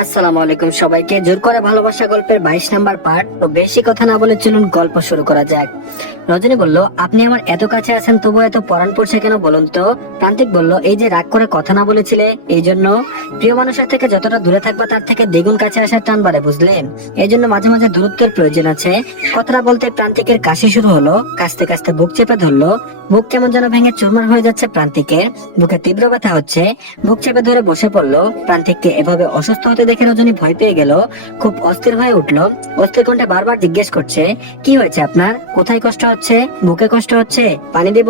আসসালামু আলাইকুম সবাইকে। জোর করে ভালোবাসা গল্পের 22 নাম্বার পার্ট। তো বেশি কথা না বলে চলুন গল্প শুরু করা যাক। রজনী বলল, আপনি আমার এত কাছে আছেন তবু এত পরাণ পড়ছে কেন বলুন তো? প্রান্তিক বলল, এই যে রাগ করে কথা না বলেছিলে এই জন্য। প্রিয় মানুষের থেকে যতটা দূরে থাকবা তার থেকে দ্বিগুণ কাছে আসার টান বাড়ে, বুঝলেন? এই জন্য মাঝে মাঝে দূরত্বের প্রয়োজন আছে। কথাটা বলতে প্রান্তিকের কাশি শুরু হলো, কাশতে কাশতে বুক চেপে ধরলো। বুক কেমন যেন ভেঙে চুরমার হয়ে যাচ্ছে প্রান্তিকের, বুকে তীব্র ব্যথা হচ্ছে। বুক চেপে ধরে বসে পড়লো। প্রান্তিককে এভাবে অসুস্থ হতে দেখে রজনী ভয় পেয়ে গেল, খুব অস্থির হয়ে উঠলো। অস্থির কণ্ঠে বারবার জিজ্ঞেস করছে, কি হয়েছে আপনার? কোথায় কষ্ট হচ্ছে? বুকে কষ্ট হচ্ছে? পানি দেব?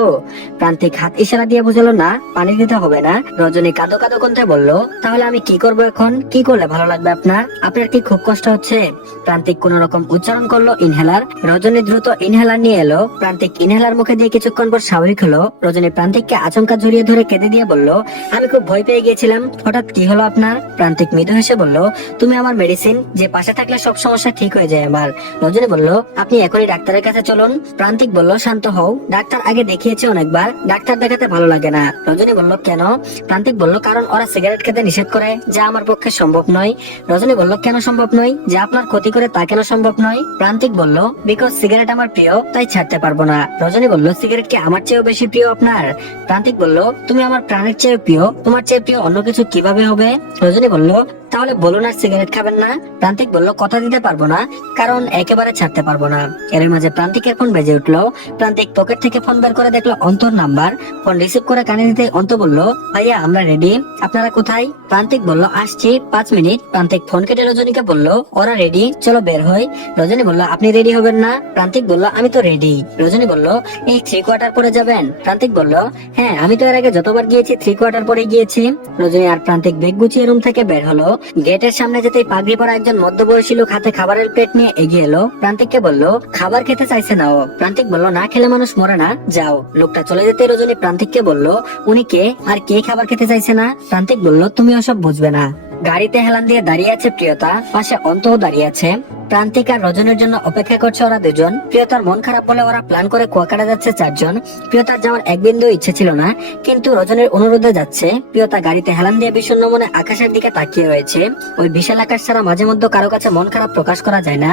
প্রান্তিক হাত ইশারা দিয়ে বুঝালো, না পানি দিতে হবে না। রজনী কাঁদো কাঁদো কণ্ঠে বলল, তাহলে আমি কি করব এখন? কি করলে ভালো লাগবে আপনার? আপনার কি খুব কষ্ট হচ্ছে? প্রান্তিক কোন রকম উচ্চারণ করলো ইনহেলার। রজনী দ্রুত ইনহেলার নিয়ে এলো। প্রান্তিক ইনহেলার মুখে দিয়ে কিছুক্ষণ পর স্বাভাবিক হলো। রজনী প্রান্তিককে আচমকা জড়িয়ে ধরে কেঁদে দিয়ে বলল, আমি খুব ভয় পেয়ে গিয়েছিলাম, হঠাৎ কি হলো আপনার? প্রান্তিক মৃদু হেসে বলল, তুমি আমার মেডিসিন, যে পাশে থাকলে সব সমস্যা ঠিক হয়ে যায় আমার। রজনী বলল, আপনি এখনই ডাক্তারের কাছে চলুন। প্রান্তিক বলল, শান্ত হও, ডাক্তার আগে দেখিয়েছে অনেকবার, ডাক্তার দেখাতে ভালো লাগে না। রজনী বলল, কেন? প্রান্তিক বলল, কারণ ওরা সিগারেট খেতে নিষেধ করে, যা আমার পক্ষে সম্ভব নয়। রজনী বলল, কেন সম্ভব নয়? যা আপনার ক্ষতি করে তা কেন সম্ভব নয়? প্রান্তিক বলল, বিকজ সিগারেট আমার প্রিয়, তাই ছাড়তে পারবো না। রজনী বলল, সিগারেট কি আমার চেয়েও বেশি প্রিয় আপনার? প্রান্তিক বলল, তুমি আমার প্রাণের চেয়ে প্রিয়, তোমার চেয়ে প্রিয় অন্য কিছু কিভাবে হবে? রজনী বলল, তাহলে বলুন আর সিগারেট খাবেন না? প্রান্তিক বলল, কথা দিতে পারবো না, কারণ একেবারে ছাড়তে পারবো না। এর মাঝে প্রান্তিকের ফোন বেজে উঠলো। প্রান্তিক পকেট থেকে ফোন বের করে দেখলো অন্তর নাম্বার। ফোন রিসিভ করে কানে দিতে অন্ত বলল, ভাইয়া আমরা রেডি, আপনারা কোথায়? প্রান্তিক বলল, আসছি 5 মিনিট। প্রান্তিক ফোন কেটে রজনীকে বলল, ওরা রেডি, চলো বের হই। রজনী বলল, আপনি রেডি হবেন না? প্রান্তিক বলল, আমি তো রেডি। রজনী বলল, এই 3 কোয়ার্টার পরে যাবেন? প্রান্তিক বলল, হ্যাঁ, আমি তো এর আগে যতবার গিয়েছি 3 কোয়ার্টার পরে গিয়েছি। রজনী আর প্রান্তিক ব্যাগ গুছিয়ে রুম থেকে বের হলো। গেটের সামনে যেতেই পাগড়ি পরা একজন মধ্যবয়সী লোক হাতে খাবারের প্লেট নিয়ে এগিয়ে এলো। প্রান্তিককে বলল, খাবার খেতে চাইছে না ও। প্রান্তিক বলল, না খেলে মানুষ মরে না, যাও। লোকটা চলে যেতে রজনী প্রান্তিককে বলল, উনি কে আর কে খাবার খেতে চাইছে না? প্রান্তিক বলল, তুমি ওসব বুঝবে না। গাড়িতে হেলান দিয়ে দাঁড়িয়ে আছে প্রিয়তা, পাশে অন্তও দাঁড়িয়ে আছে। প্রান্তিক আর রজনীর জন্য অপেক্ষা করছে ওরা দুজন। প্রিয়তার মন খারাপ বলে ওরা প্ল্যান করে কুয়াকাটা যাচ্ছে 4 জন। প্রিয়তার যাওয়ার এক বিন্দু ইচ্ছে ছিল না, কিন্তু রজনীর অনুরোধে যাচ্ছে। প্রিয়তা গাড়িতে হেলান দিয়ে বিষণ্ণ মনে আকাশের দিকে তাকিয়ে রয়েছে। ওই বিশাল আকাশ ছাড়া মাঝে মধ্যে কারো কাছে মন খারাপ প্রকাশ করা যায় না।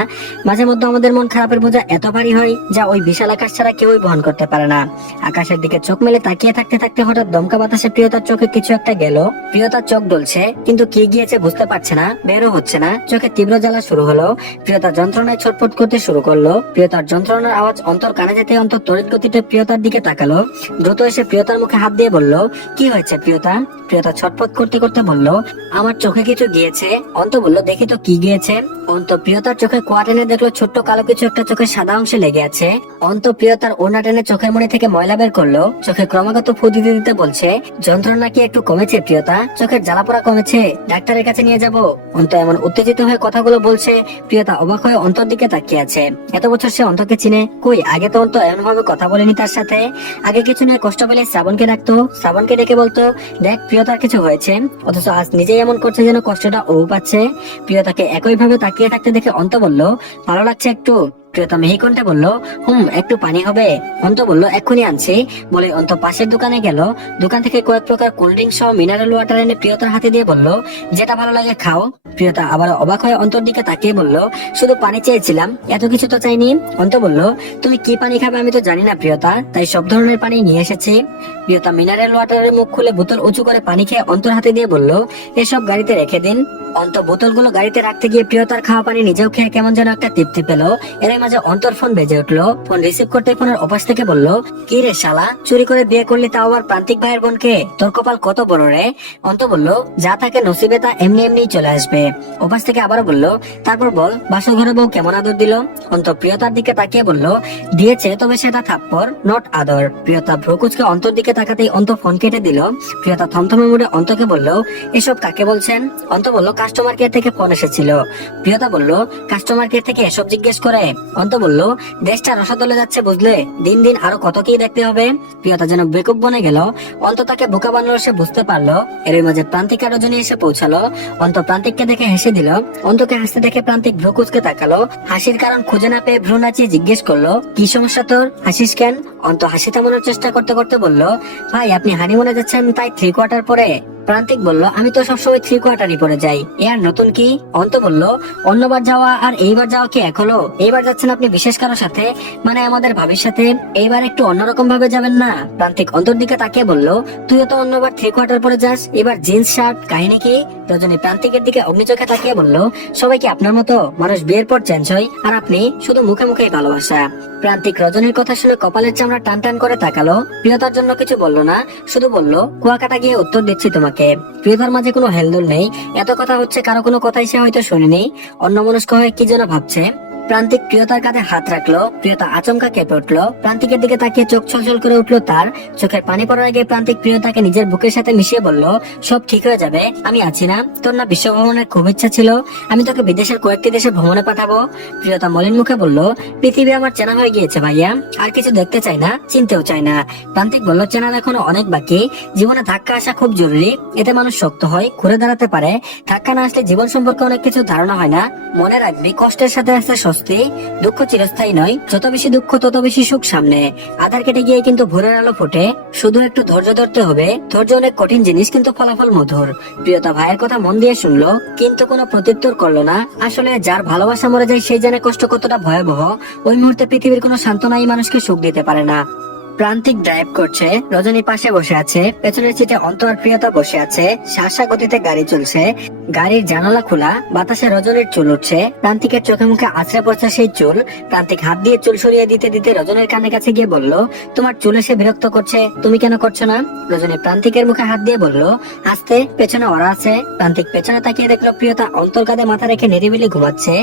মাঝে মধ্যে আমাদের মন খারাপের বোঝা এত ভারী হয় যা ওই বিশাল আকাশ ছাড়া কেউই বহন করতে পারে না। আকাশের দিকে চোখ মেলে তাকিয়ে থাকতে থাকতে হঠাৎ দমকা বাতাসে প্রিয়তার চোখে কিছু একটা গেল। প্রিয়তার চোখ ডলছে, কিন্তু কি গিয়েছে বুঝতে পারছে না, বেরও হচ্ছে না। চোখে তীব্র জ্বালা শুরু হলো। প্রিয়তা যন্ত্রণায় ছটফট করতে শুরু করলো। প্রিয়তার যন্ত্রণার আওয়াজ অন্তর কানে যেতে অন্তর তড়িৎ গতিতে প্রিয়তার দিকে তাকালো। দ্রুত এসে প্রিয়তার মুখে হাত দিয়ে বলল, কি হয়েছে প্রিয়তা? প্রিয়তা ছটফট করতে করতে বলল, আমার চোখে কিছু গিয়েছে। অন্ত বলল, দেখি তো কি গিয়েছে। অন্ত প্রিয়তার চোখে কোয়া টেনে দেখলো ছোট্ট কালো কিছু একটা চোখের সাদা অংশে লেগে আছে। অন্ত প্রিয়তার ওড়না টেনে চোখের মণি থেকে ময়লা বের করলো। চোখে ক্রমাগত ফু দিতে দিতে বলছে, যন্ত্রণা কি একটু কমেছে প্রিয়তা? চোখের জ্বালা পোড়া কমেছে? ডাক্তারের কাছে নিয়ে যাব? অন্ত এমন উত্তেজিত হয়ে কথাগুলো বলছে। প্রিয়তা অবাক হয়ে অন্তর দিকে তাকিয়ে আছে। এত বছর সে অন্তকে চিনে, কই আগে তো অন্ত এমন ভাবে কথা বলেনি তার সাথে। আগে কিছু নিয়ে কষ্ট পেলে শ্রাবণকে ডাকতো, শ্রাবণকে ডেকে বলতো, দেখ প্রিয়তার কিছু হয়েছে, অথচ আজ নিজেই এমন করছে যেন কষ্টটা ও পাচ্ছে। প্রিয়তাকে একই ভাবে তাকিয়ে থাকতে দেখে অন্ত বলল, ভালো লাগছে একটু? প্রিয়তা মেহিকণ্ঠে বলল, একটু পানি হবে? অন্ত বলল, এক্ষুনি আনছি। বলে অন্ত পাশের দোকানে গেল। দোকান থেকে কয়েক প্রকার কোল্ড ড্রিঙ্ক সহ মিনারেল ওয়াটার এনে প্রিয়তার হাতে দিয়ে বলল, যেটা ভালো লাগে খাও। প্রিয়তা আবার অবাক হয়ে অন্তর দিকে তাকিয়ে বলল, শুধু পানি চেয়েছিলাম, এত কিছু তো চাইনি। অন্ত বলল, তুমি কি পানি খাবে আমি তো জানি না প্রিয়তা, তাই সব ধরনের পানি নিয়ে এসেছি। প্রিয়তা মিনারেল ওয়াটারের মুখ খুলে বোতল উঁচু করে পানি খেয়ে অন্তর হাতে দিয়ে বলল, এসব গাড়িতে রেখে দিন। অন্ত বোতলগুলো গাড়িতে রাখতে গিয়ে প্রিয়তার খাওয়া পানি নিজেও খেয়ে কেমন যেন একটা তৃপ্তি পেল। এর মাঝে অন্তর ফোন বেজে উঠলো। ফোন রিসিভ করতে ফোনের অপাশ থেকে বলল, কি রে শালা, চুরি করে বিয়ে করলি তাও আবার প্রান্তিক ভাইয়ের বোনকে? তোর কপাল কত বড় রে। অন্ত বলল, যা থাকে নসিবে তা এমনি এমনি চলে আসবে। অপাশ থেকে আবারও বলল, তারপর বল বাসর ঘরে বউ কেমন আদর দিল? অন্ত প্রিয়তার দিকে তাকিয়ে বলল, দিয়েছে, তবে সেটা থাপ্পড়, নট আদর। প্রিয়তা ভ্রুকুচকে অন্তর দিকে তাকাতেই অন্ত ফোন কেটে দিল। প্রিয়তা থমথমে মুড়ে অন্তকে বলল, এসব কাকে বলছেন? অন্ত বলল, কাস্টমার কেয়ার থেকে ফোন এসেছিল। প্রিয়তা বলল, কাস্টমার কেয়ার থেকে এসব জিজ্ঞেস করে? অন্ত বলল, দেশটা রসাতলে যাচ্ছে বুঝলে, দিন দিন আরো কত কি দেখতে হবে। প্রিয়তা যেন বেকুব বনে গেল। অন্ত তাকে বোকা বানালো সে বুঝতে পারলো। এর মাঝে প্রান্তিক আর রজনী এসে পৌঁছালো। অন্ত প্রান্তিককে দেখে হেসে দিল। অন্তকে হাসতে দেখে প্রান্তিক ভ্রু কুচকে তাকালো। হাসির কারণ খুঁজে না পেয়ে ভ্রু নাচিয়ে জিজ্ঞেস করলো, কি সমস্যা তোর, হাসিস কেন? অন্ত হাসি থামানোর চেষ্টা করতে করতে বলল, ভাই আপনি হানিমুনে যাচ্ছেন তাই 3 কোয়ার্টার পরে? প্রান্তিক বলল, আমি তো সবসময় 3/4 পরে যাই, এ আর নতুন কি? অন্ত বলল, অন্যবার যাওয়া আর এইবার যাওয়া কি এক হলো? এইবার যাচ্ছেন আপনি বিশেষ কারোর সাথে, মানে আমাদের ভাবির সাথে, এইবার একটু অন্যরকম ভাবে যাবেন না? প্রান্তিক অন্তর দিকে তাকিয়ে বলল, তুইও তো অন্যবার 3/4 পরে যাস, এবার জিন্স শার্ট, কাহিনী কি? রজনী প্রান্তিকের দিকে অগ্নিচোখে তাকিয়ে বলল, সবাই কি আপনার মতো? মানুষ বিয়ের পর চেঞ্জ হয়, আর আপনি শুধু মুখে মুখেই ভালোবাসা। প্রান্তিক রজনীর কথা শুনে কপালের চামড়া টান টান করে তাকালো। প্রিয়তার জন্য কিছু বলল না, শুধু বলল, কুয়াকাটা গিয়ে উত্তর দিচ্ছি তোমাকে। প্রিয়তার মাঝে কোনো হেলদোল নেই, এত কথা হচ্ছে কারো কোনো কথাই সে হয়তো শুনেনি, অন্যমনস্ক হয়ে কি যেন ভাবছে। প্রান্তিক প্রিয়তার কাঁধে হাত রাখলো, প্রিয়তা আচমকা কেঁপে উঠলো, প্রান্তিকের দিকে তাকিয়ে চোখ ছলছল করে উঠলো তার। চোখের পানি পড়ার আগে প্রান্তিক প্রিয়তাকে নিজের বুকের সাথে মিশিয়ে বলল, সব ঠিক হয়ে যাবে, আমি আছি না? তোর না বিশ্ব ভ্রমণের খুব ইচ্ছা ছিল, আমি তোকে বিদেশের কয়েকটি দেশে ভ্রমণে পাঠাবো। প্রিয়তা মলিন মুখে বলল, পৃথিবী আমার চেনা হয়ে গিয়েছে ভাইয়া, আর কিছু দেখতে চাই না, চিনতেও চাই না। প্রান্তিক বলল, চেনার এখনো অনেক বাকি, জীবনে ধাক্কা আসা খুব জরুরি, এতে মানুষ শক্ত হয়, ঘুরে দাঁড়াতে পারে। ধাক্কা না আসলে জীবন সম্পর্কে অনেক কিছু ধারণা হয় না। মনে রাখবি, কষ্টের সাথে আছে স্বস্তি, দুঃখ চিরস্থায়ী নয়, যত বেশি দুঃখ তত বেশি সুখ সামনে। আধার কেটে গিয়ে কিন্তু ভোরের আলো ফোটে, শুধু একটু ধৈর্য ধরতে হবে। ধৈর্য অনেক কঠিন জিনিস, কিন্তু ফলাফল মধুর। প্রিয়তা ভাইয়ের কথা মন দিয়ে শুনলো, কিন্তু কোনো প্রত্যুত্তর করলো না। আসলে যার ভালোবাসা মরে যায় সেই জানে কষ্ট কতটা ভয়াবহ। ওই মুহূর্তে পৃথিবীর কোনো সান্ত্বনাই মানুষকে সুখ দিতে পারে না। প্রান্তিক ড্রাইভ করছে, রজনী পাশে বসে আছে, পেছনের সিটে অন্ত আর প্রিয়তা বসে আছে। শাসা গতিতে গাড়ি চলছে, গাড়ির জানালা খোলা, বাতাসে রজনীর চুল উঠছে, প্রান্তিকের চোখে মুখে আছড়ে পড়ছে সেই চুল। প্রান্তিক হাত দিয়ে চুল সরিয়ে দিতে দিতে রজনীর কানের কাছে গিয়ে বলল, তোমার চুল এসে বিরক্ত করছে, তুমি কেন করছো না? রজনী প্রান্তিকের মুখে হাত দিয়ে বলল, আস্তে, পেছনে ওরা আছে। প্রান্তিক পেছনে তাকিয়ে দেখলো প্রিয়তা অন্তর কাঁধে মাথা রেখে নিরিবিলি ঘুমাচ্ছে,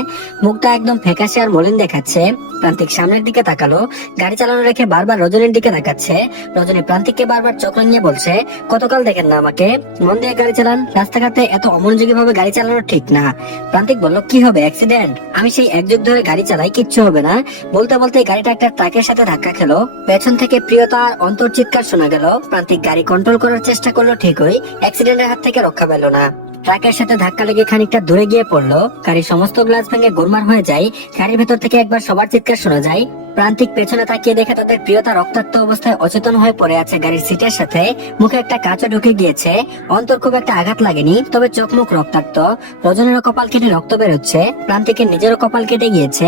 মুখটা একদম ফ্যাকাশে আর মলিন দেখাচ্ছে। প্রান্তিক সামনের দিকে তাকালো, গাড়ি চালানো রেখে বারবার রজনীর দিকে তাকাচ্ছে। রজনী প্রান্তিককে বারবার চোখ রাঙিয়ে বলছে, কতকাল দেখেন না আমাকে, মন দিয়ে গাড়ি চালান, রাস্তাঘাটে এত অমনোযোগী ভাবে গাড়ি চালানো ঠিক না। প্রান্তিক বলল, কি হবে, অ্যাক্সিডেন্ট? আমি সেই 1 যুগ ধরে গাড়ি চালাই, কিচ্ছু হবে না। বলতে বলতে গাড়িটা একটা ট্রাকের সাথে ধাক্কা খেলো, পেছন থেকে প্রিয়তা আর অন্তর চিৎকার শোনা গেল। প্রান্তিক গাড়ি কন্ট্রোল করার চেষ্টা করলো ঠিকই, অ্যাক্সিডেন্টের হাত থেকে রক্ষা পেল না। ট্রাকের সাথে ধাক্কা লেগে খানিকটা দূরে গিয়ে পড়লো, গাড়ির সমস্ত গ্লাস ভেঙে গোলমাল হয়ে যায়। গাড়ির ভেতর থেকে একবার সবার চিৎকার শোনা যায়। প্রান্তিক পেছনে তাকিয়ে দেখে তাদের প্রিয়তা রক্তাক্ত অবস্থায় অচেতন হয়ে পড়ে আছে গাড়ির সিটের সাথে, মুখে একটা কাঁচও ঢুকে গিয়েছে। অন্তর খুব একটা আঘাত লাগেনি, তবে চোখ মুখ রক্তাক্ত। রজনীরও কপাল কেটে রক্ত বেরোচ্ছে, প্রান্তিকের নিজেরও কপাল কেটে গিয়েছে।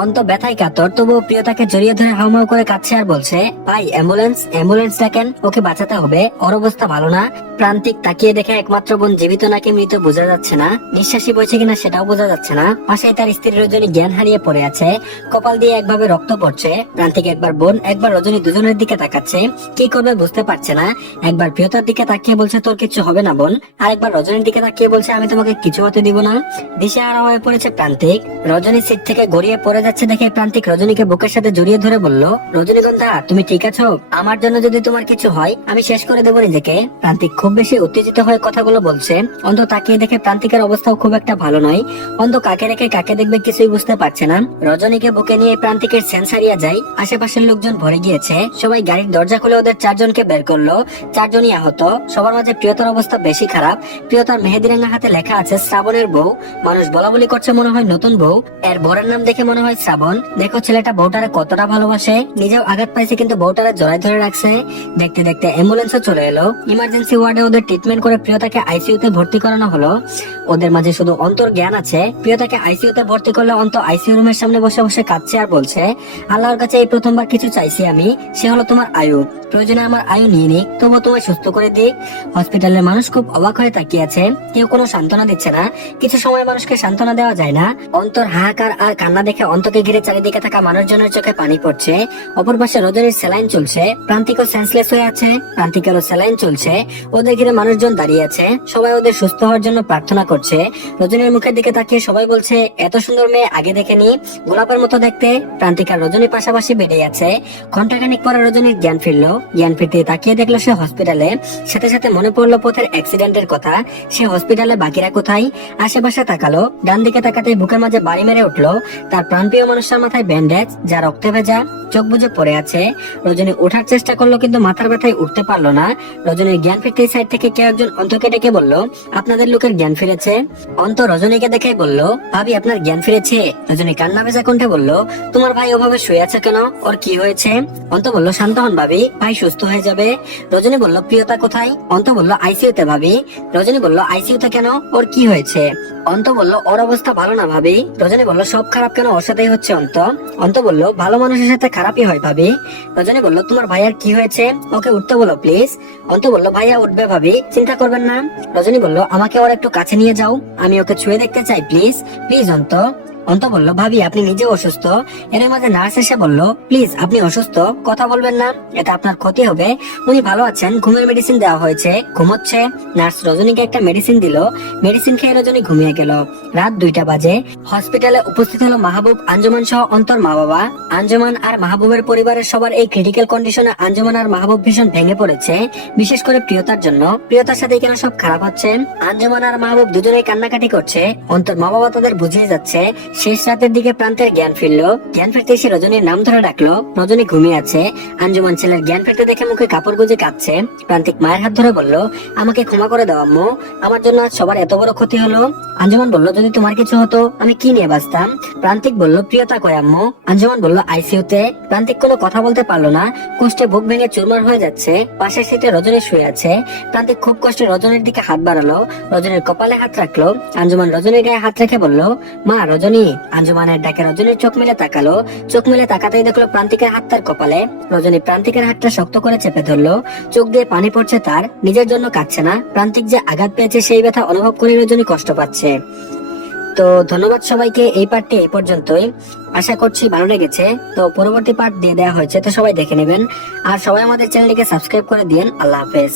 অন্ত ব্যথায় কাতর, তবুও প্রিয়তাকে জড়িয়ে ধরে হাউমাউ করে কাঁদছে আর বলছে, ভাই অ্যাম্বুলেন্স, অ্যাম্বুলেন্স ডাকেন, ওকে বাঁচাতে হবে, ওর অবস্থা ভালো না। প্রান্তিক তাকিয়ে দেখে একমাত্র বোন জীবিত নাকি মৃত বোঝা যাচ্ছে না, নিঃশ্বাসী বইছে কিনা সেটাও বোঝা যাচ্ছে না। পাশেই তার স্ত্রী রজনী জ্ঞান হারিয়ে পড়ে আছে, কপাল দিয়ে একভাবে রক্ত পড়ছে। প্রান্তিক একবার বোন একবার রজনী দুজনের দিকে তাকাচ্ছে, কি করবে বুঝতে পারছে না। একবার প্রিয়তার দিকে তাকিয়ে বলছে, তোর কিছু হবে না বোন, আর একবার রজনীর দিকে তাকিয়ে বলছে, আমি তোমাকে কিছু হতে দিব না। দিশেহারা হয়ে পড়েছে প্রান্তিক। রজনী সিট থেকে গড়িয়ে পড়ে যাচ্ছে দেখে প্রান্তিক রজনীকে বুকের সাথে জড়িয়ে ধরে বলল, রজনীগন্ধা তুমি ঠিক আছো? আমার জন্য যদি তোমার কিছু হয় আমি শেষ করে দেবো নিজেকে। প্রান্তিক খুব বেশি উত্তেজিত হয়ে কথাগুলো বলছে। অন্ত তাকিয়ে দেখে প্রান্তিকের অবস্থাও খুব একটা ভালো নয়। অন্ত কাকে রেখে কাকে দেখবে কিছুই বুঝতে পারছে না। রজনীকে বুকে নিয়ে প্রান্তিকের সেন্স হারিয়ে যায়। আশেপাশের লোকজন ভরে গিয়েছে, সবাই গাড়ির দরজা খুলে ওদের 4 জনকে বের করলো। 4 জনই আহত, সবার মাঝে প্রিয়তার অবস্থা বেশি খারাপ। প্রিয়তার মেহেদিরাঙ্গা হাতে লেখা আছে শ্রাবণের বউ। মানুষ বলা বলি করছে মনে হয় নতুন বউ, এর বরের নাম দেখে মনে হয় শ্রাবণ। দেখো ছেলেটা বউটারে কতটা ভালোবাসে, নিজেও আঘাত পাইছে কিন্তু বউটারে জড়াই ধরে রাখছে। দেখতে দেখতে অ্যাম্বুলেন্সও চলে এলো, ইমার্জেন্সি ওয়ার্ডে ওদের ট্রিটমেন্ট করে প্রিয়তাকে আইসিইউতে ভর্তি করানো হলো। ওদের মাঝে শুধু অন্তর জ্ঞান আছে। প্রিয়তাকে আইসিইউতে ভর্তি করলে অন্ত আইসিইউ রুমের সামনে বসে বসে কাঁদছে আর বলছে, আল্লাহর কাছে এই প্রথমবার কিছু চাইছি আমি, সে হলো তোমার আয়ু। প্রয়োজনে আমার আয়ু নিয়ে নিক, তবুও তোমায় সুস্থ করে দিক। হসপিটালের মানুষ খুব অবাক হয়ে তাকিয়ে আছে, কেউ কোনো সান্ত্বনা দিচ্ছে না। কিছু সময় মানুষকে সান্ত্বনা দেওয়া যায় না। অন্তর হাহাকার আর কান্না দেখে অন্তকে ঘিরে চারিদিকে থাকা মানুষজনের চোখে পানি পড়ছে। অপর পাশে রজনীর স্যালাইন চলছে, প্রান্তিকও সেন্সলেস হয়ে আছে, প্রান্তিকেরও স্যালাইন চলছে। ওদের ঘিরে মানুষজন দাঁড়িয়ে আছে, সবাই ওদের সুস্থ হওয়ার জন্য প্রার্থনা করছে। রজনীর মুখের দিকে তাকিয়ে সবাই বলছে, এত সুন্দর মেয়ে আগে দেখেনি, গোলাপের মতো দেখতে। প্রান্তিক আর রজনী পাশাপাশি বেড়ে আছে। ঘন্টাখানিক পরে রজনীর জ্ঞান ফিরলো, জ্ঞান ফিরতে তাকিয়ে দেখলো সে হসপিটালে। সাথে সাথে মনে পড়লো পথের অ্যাক্সিডেন্টের কথা, সে হসপিটালে, বাকিরা কোথায়? আশেপাশে তাকালো, ডান দিকে তাকাতে বুকের মাঝে বাড়ি মেরে উঠলো। তার প্রাণ প্রাণপ্রিয় মানুষটার মাথায় ব্যান্ডেজ, যা রক্তে ভেজা, চোখ বুজে পড়ে আছে। রজনী ওঠার চেষ্টা করলো কিন্তু মাথার ব্যথায় উঠতে পারলো না। রজনীর জ্ঞান ফিরতে সাইড থেকে কেউ একজন অন্তকে ডেকে বলল, আপনাদের লোকের জ্ঞান ফিরেছে। অন্ত রজনীকে দেখে বলল, ভাবি আপনার জ্ঞান ফিরেছে? রজনী কান্না ভেজা কণ্ঠে বলল, তোমার ভাই ওভাবে শুয়ে আছে কেন? ওর কি হয়েছে? অন্ত বলল, শান্ত হন ভাবি, ভাই সুস্থ হয়ে যাবে। রজনী বলল, প্রিয়তা কোথায়? অন্ত বলল, আইসিইউতে ভাবি। রজনী বলল, আইসিইউতে কেন? ওর কি হয়েছে? অন্ত বলল, ওর অবস্থা ভালো না ভাবি। রজনী বলল, সব খারাপ কেন ওর সাথেই হচ্ছে অন্ত? অন্ত বলল, ভালো মানুষের সাথে খারাপই হয় ভাবি। রজনী বলল, তোমার ভাইয়ার কি হয়েছে? ওকে উঠতে বলো প্লিজ। অন্ত বলল, ভাইয়া উঠবে ভাবি, চিন্তা করবেন না। রজনী বলল, আমাকে ওর একটু কাছে নিয়ে যাও, আমি ওকে ছুঁয়ে দেখতে চাই প্লিজ প্লিজ অন্ত। অন্ত বলল, ভাবি আপনি নিজে অসুস্থ। এর মাঝে নার্স এসে বলল, প্লিজ আপনি অসুস্থ, কথা বলবেন না, এটা আপনার ক্ষতি হবে। উনি ভালো আছেন, ঘুমের মেডিসিন দেওয়া হয়েছে, ঘুমোচ্ছে। নার্স রজনীকে একটা মেডিসিন দিল, মেডিসিন খেয়ে রজনী ঘুমিয়ে গেল। রাত 2টা বাজে। হসপিটালে উপস্থিত হলো মাহবুব, আঞ্জুমান সহ অন্তর মা বাবা। আঞ্জুমান আর মাহবুবের পরিবারের সবার এই ক্রিটিক্যাল কন্ডিশনে আঞ্জুমান আর মাহবুব ভীষণ ভেঙে পড়েছে, বিশেষ করে প্রিয়তার জন্য। প্রিয়তার সাথে কেন সব খারাপ হচ্ছে। আঞ্জুমান আর মাহবুব দুজনেই কান্নাকাটি করছে। অন্তর মা বাবা তাদের বুঝিয়ে যাচ্ছে। শেষ রাতের দিকে প্রান্তের জ্ঞান ফিরলো। জ্ঞান ফিরতে এসে রজনীর নাম ধরে ডাকলো। রজনী ঘুমিয়ে আছে। আঞ্জুমান ছেলের জ্ঞান ফিরতে দেখে মুখে কাপড় গুজে কাঁদছে। প্রান্তিক মায়ের হাত ধরে বলল, আমাকে ক্ষমা করে দাও আম্মু, আমার জন্য আজ সবার এত বড় ক্ষতি হলো। আঞ্জুমান বলল, যদি তোমার কিছু হতো আমি কি নিয়ে বাঁচতাম? প্রান্তিক বলল, প্রিয়তা কই আম্মু? আঞ্জুমান বলল, আইসিইউতে। প্রান্তিক কোনো কথা বলতে পারলো না, কষ্টে বুক ভেঙে চুরমার হয়ে যাচ্ছে। পাশের সিটে রজনী শুয়ে আছে। প্রান্তিক খুব কষ্টে রজনীর দিকে হাত বাড়ালো, রজনীর কপালে হাত রাখলো। আঞ্জুমান রজনীর গায়ে হাত রেখে বলল, মা রজনী। আঞ্জুমানের ডাকে রজনীর চোখ মিলে তাকালো। চোখ মিলে তাকাতেই দেখলো প্রান্তিকের হাত তার কপালে। রজনী প্রান্তিকের হাতটা শক্ত করে চেপে ধরলো। চোখ দিয়ে পানি পড়ছে তার, নিজের জন্য কাঁদছে না, প্রান্তিক যে আঘাত পেয়েছে সেই ব্যথা অনুভব করে রজনী কষ্ট পাচ্ছে। তো ধন্যবাদ সবাইকে, এই পার্টটি এই পর্যন্তই। আশা করছি ভালো লেগেছে। তো পরবর্তী পার্ট দিয়ে দেওয়া হয়েছে, তো সবাই দেখে নেবেন। আর সবাই আমাদের চ্যানেলটিকে সাবস্ক্রাইব করে দিন। আল্লাহ হাফেজ।